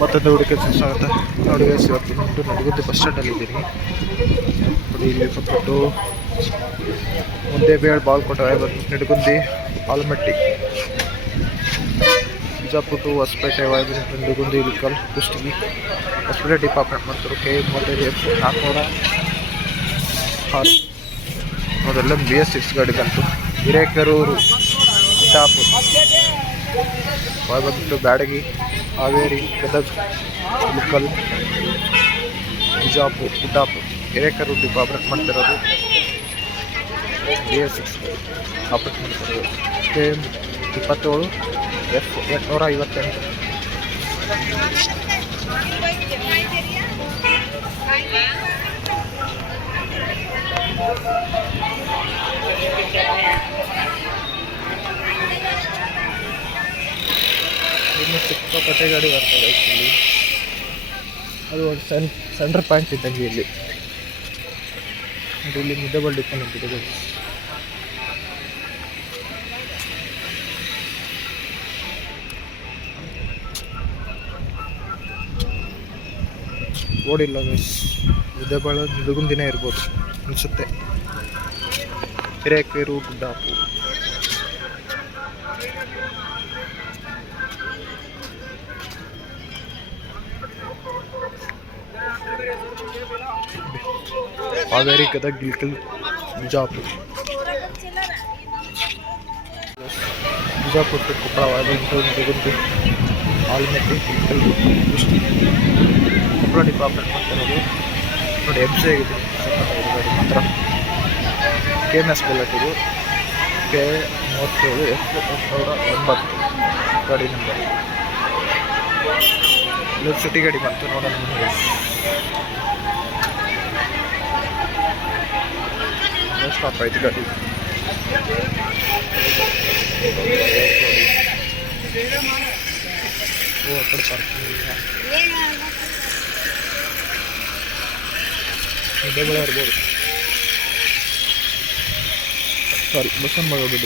ಮತ್ತೊಂದು ಹುಡುಗಿ ಸ್ವಾಗತ ನೋಡಿ ಇವತ್ತು ಬಂದು ನಡಗುದ್ದಿ ಬಸ್ ಸ್ಟ್ಯಾಂಡಲ್ಲಿ ಇದ್ದೀನಿ ನೋಡಿ ಇಲ್ಲಿ ಬಂದ್ಬಿಟ್ಟು ಮುಂದೆ ಬೇಳೆ ಬಾಲ್ ಬಂದು Nadagundi Almatti Bijapur to Hosapete via Nadagundi Ilkal Kushtagi Hosapete department ಮಾಡ್ತಾರೆ. ಕೆ ಮೂವತ್ತೈದು ನಾಲ್ಕುನೂರ ಆರು. ಅದೆಲ್ಲ ಬಿ ಎಸ್ ಸಿಕ್ಸ್ ಗಾಡಿ ಬಂತು. ಹಿರೇಕೆರೂರು, ಬಿಜಾಪುರ. ಬಂದ್ಬಿಟ್ಟು ಬ್ಯಾಡಗಿ. ಹಾವೇರಿ ಗದಗ ಮುಕ್ಕಲ್ ಬಿಜಾಪುರ ಗುಡ್ಡಾಪುರ ಹಿರೇಕೆರೂರು ಡಿಪಾರ್ಟ್ಮೆಂಟ್ ಮಾಡ್ತಿರೋದು ಬಿ ಎಸ್ ಸಿಕ್ಸ್ ಆಪ್ರೇಟ್ ಮಾಡ್ತಿರೋದು ಕೆ ಇಪ್ಪತ್ತೇಳು ಎಫ್ ಎಂಟುನೂರ ಐವತ್ತೆಂಟು ಇನ್ನು ಸಿಕ್ಕಾಪಟ್ಟೆ ಗಾಡಿ ಬರ್ತದೆ ಇಲ್ಲಿ ಅದು ಒಂದು ಸೆನ್, ಸೆಂಟ್ರ್ ಪಾಯಿಂಟ್ ಇದ್ದಂಗೆ ಇಲ್ಲಿ. ಅದು ಇಲ್ಲಿ ಮುದ್ದೆ ಬಳ್ಳಿ ನಿಂತಿದೆ ಗಾಡಿ. ಓಡಿಲ್ಲ ಮುದ್ದೆ ಮುದ್ದೆಬಾಳ ದಿನ ಇರ್ಬೋದು ಅನಿಸುತ್ತೆ. ಹಿರೇಕೆರು ಗುಡ್ಡಾಪು ಹಾವೇರಿ ಗಿಲ್ಕಲ್ ಬಿಜಾಪುರ. ಬಿಜಾಪುರ to ಕೊಪ್ಪಳ ಗಿಲ್ಕಲ್ ಕುಷ್ಟಗಿ ಕೊಪ್ಪಳ ಡಿಪಾರ್ಟ್ಮೆಂಟ್ ಮಾಡ್ತಿರೋದು ನೋಡಿ ಎಂ ಸಿ ಆಗಿದೆ ಮಾತ್ರ. ಕೆ ಎಂ ಎಸ್ ಬುಲೆಟ್ ಇದು. ಕೆ ಮೂವತ್ತೇಳು ಎಫ್ ಎಂಬತ್ತು ಗಾಡಿ ನಂಬರ್ ಇಲ್ಲೊಂದು ಸಿಟಿ ಗಾಡಿ ಬಂತು ನೋಡೋಣ. ನಿಮಗೆ ಸ್ಟಾಪ್ ಆಯ್ತು ಗಾಡಿ ಓ ಆ ಕಡೆ ಪಾರ್ಕಿಂಗ್ ನಿದ್ದೆಗಳ ಇರ್ಬೋದು ಸಾರಿ ಬಸ್ಸನ್ನು ಮಾಡೋದು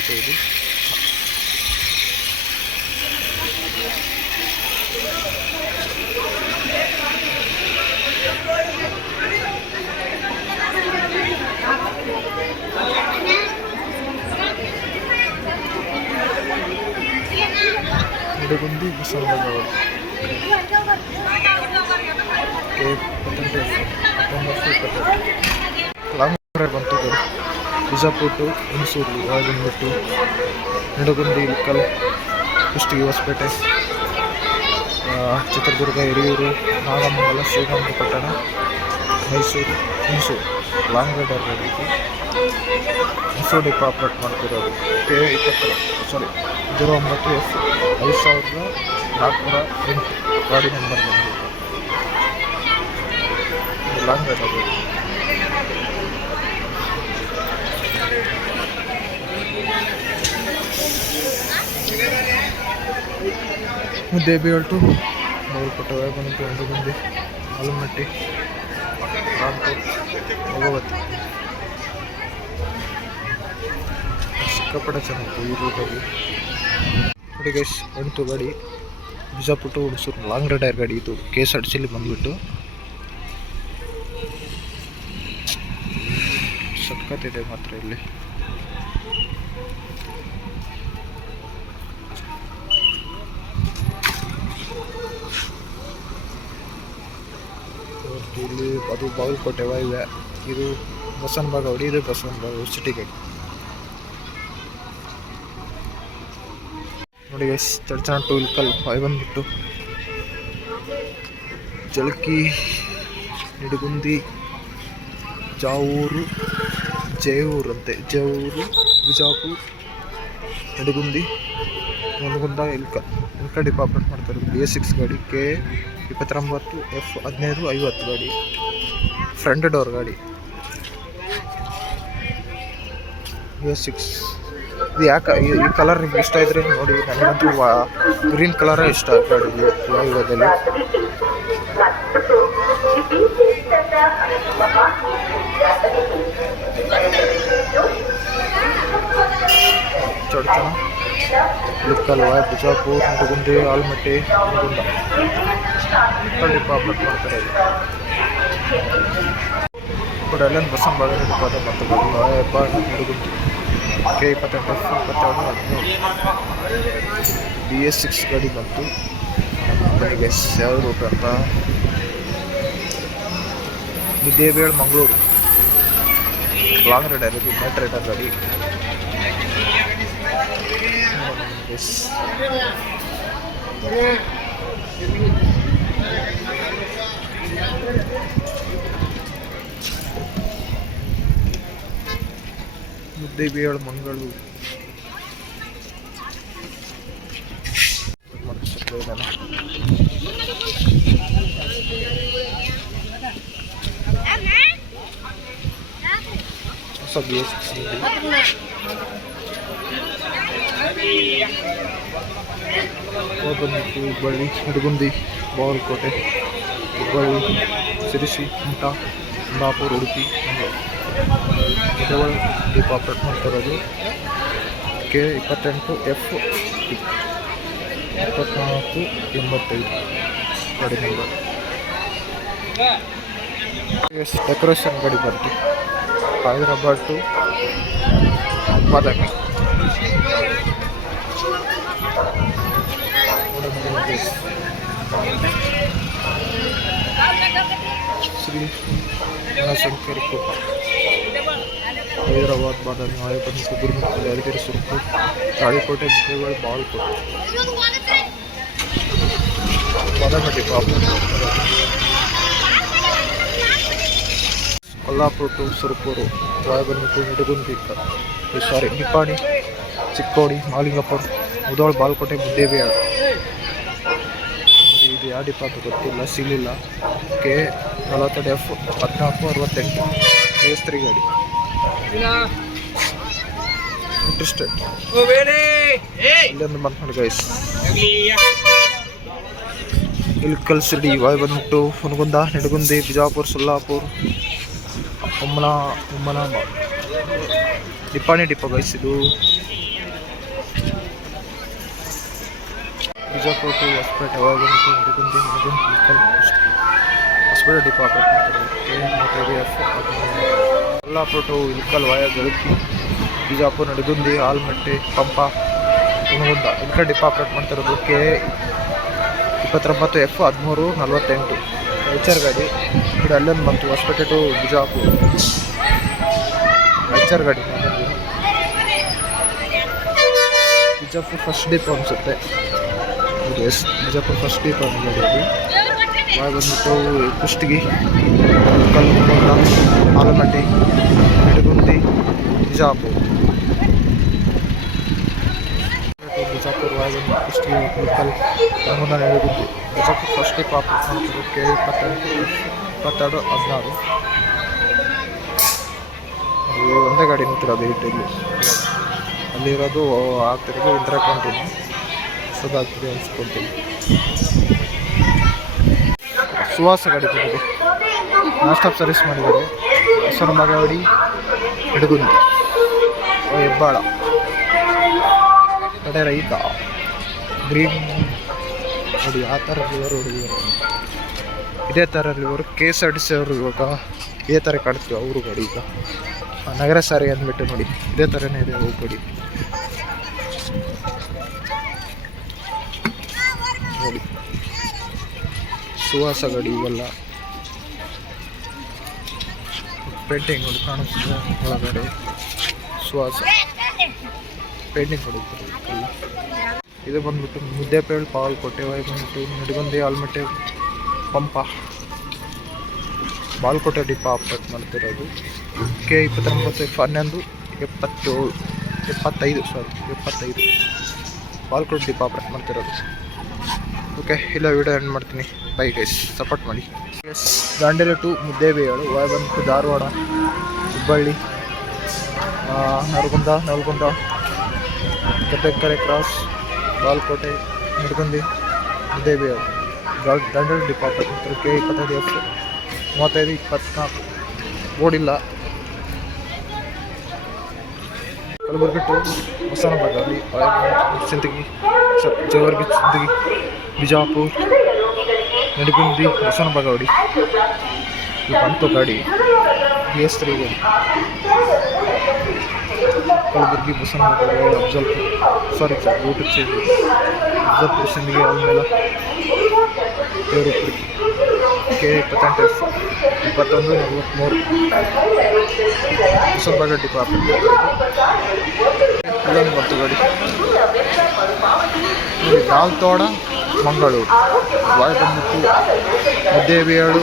ಹತ್ತೊಂಬತ್ತು ಇಪ್ಪತ್ತೆರಡು ಲಾಂಗ್ ಬಂತು ಗಾಡಿ ಬಿಜಾಪುರ ಟು ಹುಣಸೂರು ಒಳಗೆ to Nidagundi Ilkal Kushtagi Hosapete Chitradurga, Hiriyur, Nagamangala Srirangapatna Mysuru Hunsur long rider ಗಾಡಿ ಇದು ಹುಣಸೂರು ಡಿಪಾರ್ಟ್ಮೆಂಟ್ ಮಾಡ್ತಿರೋದು. ಕೆ ಇಪ್ಪತ್ತರ ಸಾರಿ ಜೀರೋ ಒಂಬತ್ತು ಎಸ್ ಐದು ಸಾವಿರದ ನಾಲ್ಕುನೂರ ಎಂಟು ಗಾಡಿ ನಂಬರ್ ಬಂದಿದೆ. ಲಾಂಗ್ ರೈಡ್ ಅದು ಮುದ್ದೆ ಬೇಳ್ಟು ಮೇಲ್ಪಟ್ಟು ಬಂತು ಅಂಡುಗುಂದಿ ಆಲಮಟ್ಟಿ. ಭಗವತಿ ಸಿಕ್ಕಾಪಟ್ಟೆ ಚೆನ್ನಾಗಿತ್ತು ಈ ನೋಡಿ ಗೈಸ್ ಬಂತು ಗಾಡಿ, ಬಿಜಾಪುರ ಟು ಲಾಂಗ್ ರೈಡರ್ ಗಾಡಿ ಇದು. ಕೆ ಎಸ್ ಆರ್ ಟಿ ಸಿಲಿ ಬಂದ್ಬಿಟ್ಟು ಸಕ್ಕತ್ತಿದೆ ಮಾತ್ರ ಇಲ್ಲಿ. ಇಲ್ಲಿ ಅದು ಬಾಗಲಕೋಟೆ ಇದೆ. ಇದು ಬಸವನ ಬಾಗವಡಿ ಇದು ಬಸವನ ಬಾಗ ಸಿಟಿ ಗೇಟ್ ನೋಡಿ guys Chadchan to Ilkal. Via ಬಂದ್ಬಿಟ್ಟು. ಜಳಕಿ ನಿಡಗುಂದಿ, ಜಾವೂರು ಜೇವೂರು ಅಂತೆ. ಜೇವೂರು ಬಿಜಾಪುರ, ನಡಗುಂದಿ ನಡಗುಂದ ಇಲ್ಕ ಇಲ್ಕ ಡಿಪಾರ್ಟ್ಮೆಂಟ್ ಮಾಡ್ತಾರೆ. ಬಿ ಎಸ್ ಸಿಕ್ಸ್ ಗಾಡಿ ಕೆ ಇಪ್ಪತ್ತೊಂಬತ್ತು ಎಫ್ ಹದಿನೈದು, ಐವತ್ತು ಗಾಡಿ. ಫ್ರಂಟ್ ಡೋರ್ ಗಾಡಿ. ಬಿ ಎಸ್ ಸಿಕ್ಸ್ ಇದು ಯಾಕೆ ಈ ಕಲರ್ ನಿಮ್ಗೆ ಇಷ್ಟ ಇದ್ರೆ ನೋಡಿ. ನನಗಂತೂ ಗ್ರೀನ್ ಕಲರೇ ಇಷ್ಟ ಗಾಡಿ. ವಾಯುವ್ಯದಲ್ಲಿ ಚಡ್ಚಣ ಲಿಕ್ಕಲ್ವ ಬಿಜಾಪುರ ನಡಗುಂದಿ ಆಲ್ಮಟ್ಟಿ ಅಪ್ಡೇಟ್ ಮಾಡ್ತಾರೆ ಕೂಡ ಅಲ್ಲೊಂದು ಬಸ್ಸನ್ನು ಬಾಳೆ ಡಿಪೋದ ಮತ್ತು ಕೆ ಇಪ್ಪತ್ತೆಂಟು ಇಪ್ಪತ್ತೆರಡು ಬಿ ಎಸ್ ಸಿಕ್ಸ್ ಗಾಡಿ ಬಂತು. ನನಗೆ ಯಾವ ರೂಟ್ ಅಂತ. ಇದು ದೇವೇಳ್ ಮಂಗಳೂರು. ಲಾಂಗ್ ರೈಡರ್ ಇದು ನೈಟ್ ರೈಡರ್ ಗಾಡಿ ಎಸ್ ಮುದ್ದೆ ಬೇಳು ಮಂಗಳೂರು. ಹೊಸ ಬಿ ಎಸ್ ಬಂದಿತ್ತು ಹುಬ್ಬಳ್ಳಿ ಹಿಡಗುಂದಿ ಬಾಗಲಕೋಟೆ, ಹುಬ್ಬಳ್ಳಿ, ಸಿರಿಸಿ ಕುಮಟಾ ಕುಂದಾಪುರ, ಉಡುಪಿ ದೀಪ ಆಪ್ರೇಟ್ ಮಾಡ್ತಿರೋದು ಕೆ ಇಪ್ಪತ್ತೆಂಟು, ಎಫ್ ಇಪ್ಪತ್ನಾಲ್ಕು, ಎಂಬತ್ತೈದು. ಗಾಡಿ ನಂಬರ್ ಎಸ್, ಡೆಕೋರೇಷನ್ ಗಾಡಿ ಬಂತು ಹೈದರಾಬಾದ್ ಟು ಬಾದಾಮಿ ಶ್ರೀ ಜನಸಂಖ್ಯೆ ಕೂಪ ಹೈದರಾಬಾದ್ ಬಾದಾಮಿ ಆಯಪಂಚ ಗುರುಮುಖ ಯಾದಗಿರಿ ಸುರುಪು ತಾಳಿಕೋಟೆ ಮುದ್ದೇವಾಳ ಬಾಗಲಕೋಟೆ ಬಾದಾಮಿ ಡಿಪೋ ಕೊಲ್ಲಾಪುರ ಟು ಸುರಪೂರು ರಾಯಬಂದು ಟು ನಿಡಗುಂದಿ ಸಾರಿ ನಿಪ್ಪಾಣಿ ಚಿಕ್ಕೋಡಿ ಮಾಲಿಂಗಪುರ ಮುದೋಳು ಬಾಲ್ಕೋಟೆ ಬಿದ್ದೇವಿ ಇದು ಯಾವ ಡಿಪ್ ಅಂತ ಗೊತ್ತಿಲ್ಲ ಸಿಗಲಿಲ್ಲ. ಕೆ ನಲವತ್ತೆರಡು ಎಫ್ ಹದಿನಾಲ್ಕು ಅರವತ್ತೆಂಟು. ಎಸ್ ತ್ರೀ ಗಾಡಿ ಇಂಟ್ರೆಸ್ಟೆಡ್ ಇಲ್ಲೊಂದು ಬಂದು ನೋಡಿ ಗೈಸ್ ಇಲ್ಲಿ ಕಲ್ಸಿಡಿ ಇವಾಗ ಬಂದ್ಬಿಟ್ಟು ಹುನಗುಂದ ನೆಡಗುಂದಿ ಬಿಜಾಪುರ್ ಸೊಲ್ಲಾಪುರ್ ಉಮ್ಮನ ಉಮ್ಮನ ನಿಪ್ಪಾಣಿ ಡಿಪ್ಪ ಗೈಸ್ ಇದು. Bijapur to Hosapete Hosapete department Kolhapur to Ilkal via Galaki Bijapur Nadagundi Almatti Pampa Hunagunda Ilkal department ಮಾಡ್ತಿರೋದು ಕೆ ಇಪ್ಪತ್ತೊಂಬತ್ತು ಎಫ್ ಹದಿಮೂರು ನಲ್ವತ್ತೆಂಟು ಎಚ್ ಗಾಡಿ ಇದು ಅಲ್ಲೊಂದು ಬಂತು Hosapete to Bijapur H R ಗಾಡಿ ಬಿಜಾಪುರ ಫಸ್ಟ್ ಡಿಪೋ ಅನಿಸುತ್ತೆ ಎಸ್ ಬಿಜಾಪುರ ಫಸ್ಟ್ ಪೇಪರ್ ಅನ್ನೋ ಗಾಡಿ ಅದು ಬಾಯ್ ಬಂದ್ಬಿಟ್ಟು ಕುಷ್ಟಗಿ ಕಲ್ಲುಕೊಂಡ ಆಲಮಟ್ಟಿ ನಿಡಗುಂದಿ ಬಿಜಾಪುರ. ಬಿಜಾಪುರ ಬಂದು ಕುಷ್ಟಗಿ ಕುಲ್ಕಲ್ ಬಿಜಾಪುರ ಫಸ್ಟ್ ಪೇಪರ್ ಮಾಡ್ತಾರೆ ಕೆ ಇಪ್ಪತ್ತೆಂಟು, ಇಪ್ಪತ್ತೆರಡು, ಹದಿನಾರು. ಒಂದೇ ಗಾಡಿ ನಿಂತಿರೋದು ಇಲ್ಲಿ ಅಲ್ಲಿರೋದು ಆಗ್ತಿರೋದು ಇಂಟ್ರಾ ಕ್ಯಾಂಟೀನು ಹೊಸದಾಗ್ತಿದೆ ಅನ್ಸ್ಕೊಳ್ತೀನಿ ಸುವಾಸ ಗಾಡಿ ನಾನ್ ಸ್ಟಾಪ್ ಸರ್ವಿಸ್ ಮಾಡಿದ್ದಾರೆ. ಹೆಸರು ಮಗಡಿ ಹಿಡಗುಂದಿ. ಹೆಬ್ಬಾಳ. ಕಡೆ ರೈತ. ಗ್ರೀನ್. ನೋಡಿ, ಆ ಥರ ಇವರು ಹುಡುಗಿಯರು. ಇದೇ ಥರ ಇವರು K S R T C ಅವರು ಇವಾಗ ಇದೇ ಥರ ಕಾಣ್ತೀವಿ ಅವರು ಗಾಡಿ ಈಗ. ನಗರ ಸಾರಿಗೆ ಅಂದ್ಬಿಟ್ಟು ನೋಡಿ, ಇದೇ ಥರನೇ ಇದೆ ಅವು ಗಾಡಿ. ನೋಡಿ. ಸುವಾಸ ಗಡಿ ಇವೆಲ್ಲ. ಪೇಂಟಿಂಗ್ ನೋಡಿ ಕಾಣಿಸ್ತದೆ ಒಳಗಡೆ. ಸುವಾಸ. ಪೇಂಟಿಂಗ್ ಹೊಡಿತಾರೆ ಇದು ಬಂದ್ಬಿಟ್ಟು ಮುದ್ದೇಪೇಳ್ ಬಾಗಲಕೋಟೆ ವೈ ಬಂದ್ಬಿಟ್ಟು ನಡಗುಂದಿ ಆಲ್ಮಟ್ಟೆ, ಪಂಪ. ಬಾಲ್ಕೋಟೆ ಡಿಪ ಆಪ್ರೇಟ್ ಮಾಡ್ತಿರೋದು. ಕೆ ಇಪ್ಪತ್ತೊಂಬತ್ತು, ಹನ್ನೊಂದು, ಎಪ್ಪತ್ತೇಳು, ಎಪ್ಪತ್ತೈದು ಸಾರಿ ಎಪ್ಪತ್ತೈದು. ಬಾಲ್ಕೋಟೆ ಡಿಪ ಆಪ್ರೇಟ್ ಮಾಡ್ತಿರೋದು. ಓಕೆ, ಇಲ್ಲ ವಿಡಿಯೋ ಎಂಡ್ ಮಾಡ್ತೀನಿ. ಬೈ ಗೈಸ್ ಸಪೋರ್ಟ್ ಮಾಡಿ. S Dandeli to Muddebelu via to Dharwad Hubballi Naragund Nalgund Gaddekere cross Balkote Nidagundi Muddebelu Dandeli department K ಇಪ್ಪತ್ತೈದು ಎಫ್ ಮೂವತ್ತೈದು, ಇಪ್ಪತ್ನಾಲ್ಕು. ಓಡಿಲ್ಲ ಕಲಬುರಗಿ ಟು ಹೊಸನಬಾಗಲಿ ಸಿಂದಗಿ ಜವರ್ಗಿ ಸಿಂದಗಿ ಬಿಜಾಪುರ್, ನಡಿಗುಂದಿ ಬಸವನ ಬಗವಡಿ ಇಲ್ಲಿ ಬಂತು ಗಾಡಿ. B S three Kalaburagi Basavana Bagawadi Afzalpur. Sorry sir YouTube change Afzalpur Sindagi ಆದಮೇಲೆ ದೇವರುಪುರಿ. K ಇಪ್ಪತ್ತೆಂಟು ಇಪ್ಪತ್ತೊಂದು ನಲವತ್ತ್ಮೂರು ಬಸವನ ಬಾಗ ಪಾಪ. ಇಲ್ಲೊಂದು ಬಂತು ಗಾಡಿ. ನೋಡಿ ನಾಲ್ತೋಡ ಮಂಗಳೂರು. ವಾಯು ಬಂದ್ಬಿಟ್ಟು ಮುದ್ದೇಬಿಹಾಳು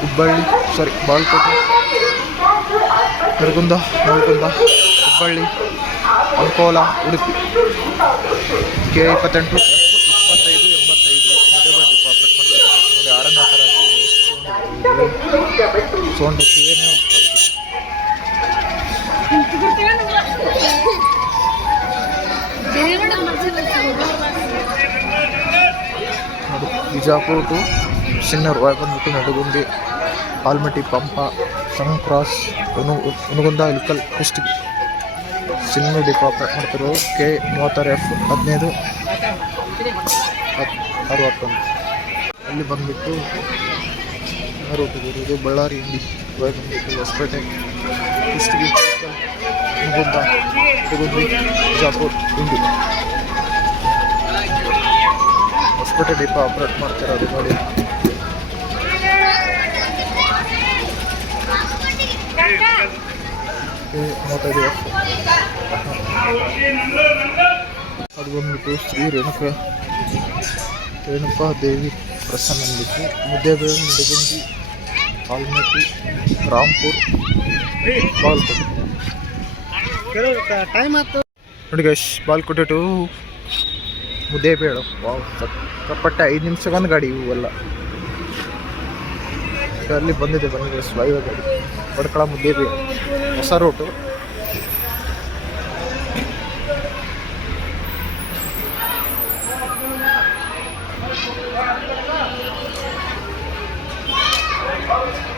ಹುಬ್ಬಳ್ಳಿ ಸಾರಿ ಬಾಳ್ಕೋಟೆ ನರಗುಂದ ನವಗುಂದ ಹುಬ್ಬಳ್ಳಿ, ಅಂಕೋಲ, ಉಡುಪಿ. ಕೆ ಇಪ್ಪತ್ತೆಂಟು ಇಪ್ಪತ್ತೈದು, ಎಂಬತ್ತೈದು ನೋಡಿ, ಆರನೇ ಥರ ಸೌಂಡ್ ಕಿವೇನೇ ಹೋಗ್ತಾ ಬಿಜಾಪುರ ಟು ಸಿನ್ನರ್ ವಾಯ್ ಬಂದ್ಬಿಟ್ಟು ನಡುಗುಂದಿ ಆಲ್ಮಟ್ಟಿ ಪಂಪ ಸನ್ ಕ್ರಾಸ್ ಉನು, ಉನಗುಂದ ಇಲ್ಕಲ್ ಸಿನ್ನರ್ ಸಿನ್ನೂರು ಡಿಪಾರ್ಟ್ಮೆಂಟ್ ಮಾಡ್ತಿರೋ ಕೆ ಮೂವತ್ತಾರು ಎಫ್ ಹದಿನೈದು ಅರವತ್ತೊಂದು. ಅಲ್ಲಿ ಬಂದುಬಿಟ್ಟು ಬಳ್ಳಾರಿ, ಇಂಡಿ ಬಂದ್ಬಿಟ್ಟು ಹೊಸಪೇಟೆ ಕುಷ್ಟಗಿ ಇಲ್ಕಲ್, ತಗೊಂಡ್ವಿ ಬಿಜಾಪುರ್ ಇಂಡಿ ಹೊಸಪೇಟೆ ಡಿಪೋ ಆಪ್ರೇಟ್ ಅದು ನೋಡಿ ಅದು ಬಂದ್ಬಿಟ್ಟು ಶ್ರೀ ರೇಣುಕಾ ರೇಣುಕಾ ದೇವಿ ಪ್ರಸನ್ನ ಅಂದ್ಬಿಟ್ಟು ಮುದ್ದೇಬೇಳೆ ನಡಗುಂದಿ ಆಲ್ಮಟ್ಟಿ ರಾಮ್ಪುರ್ ಬಾಲ್ಕೋಟೆ ಟೈಮ್ ಆಯ್ತು. ನೋಡಿ guys Balkote to Muddebele wow ಸಕ್ಕಪಟ್ಟೆ ಐದು ನಿಮಿಷಕ್ಕೊಂದು ಗಾಡಿ ಇವೆಲ್ಲ ಅಲ್ಲಿ ಬಂದಿದೆ ಬಂದಿದೆ ಸ್ಲೈವ್ ಗಾಡಿ ಬಡ್ಕಳ ಮುದ್ದೇಬೇಳೆ ಹೊಸ ರೂಟು Thank ಏನಾಗುತ್ತೆ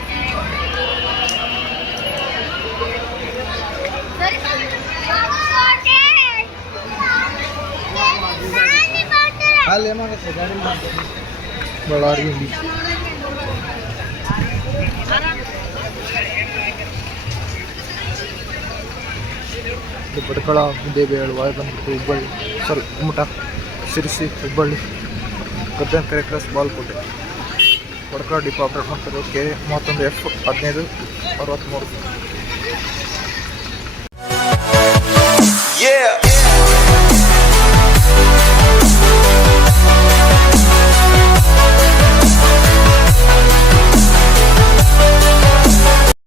ಬಳ್ಳಾರಿ ಬಡ್ಕಳ ಮುದ್ದೇಬೇಳೆ ವಾಯ್ ಬಂದ್ಬಿಟ್ಟು Hubballi. Sorry Gummata, Sirsi, Hubballi. Gaddekere cross Balkote Bhatkal depot operate ಮಾಡ್ತಾರೆ ಕೆ ಮೂವತ್ತೊಂದು ಎಫ್ ಹದಿನೈದು ಅರವತ್ತ್ಮೂರು Yeah.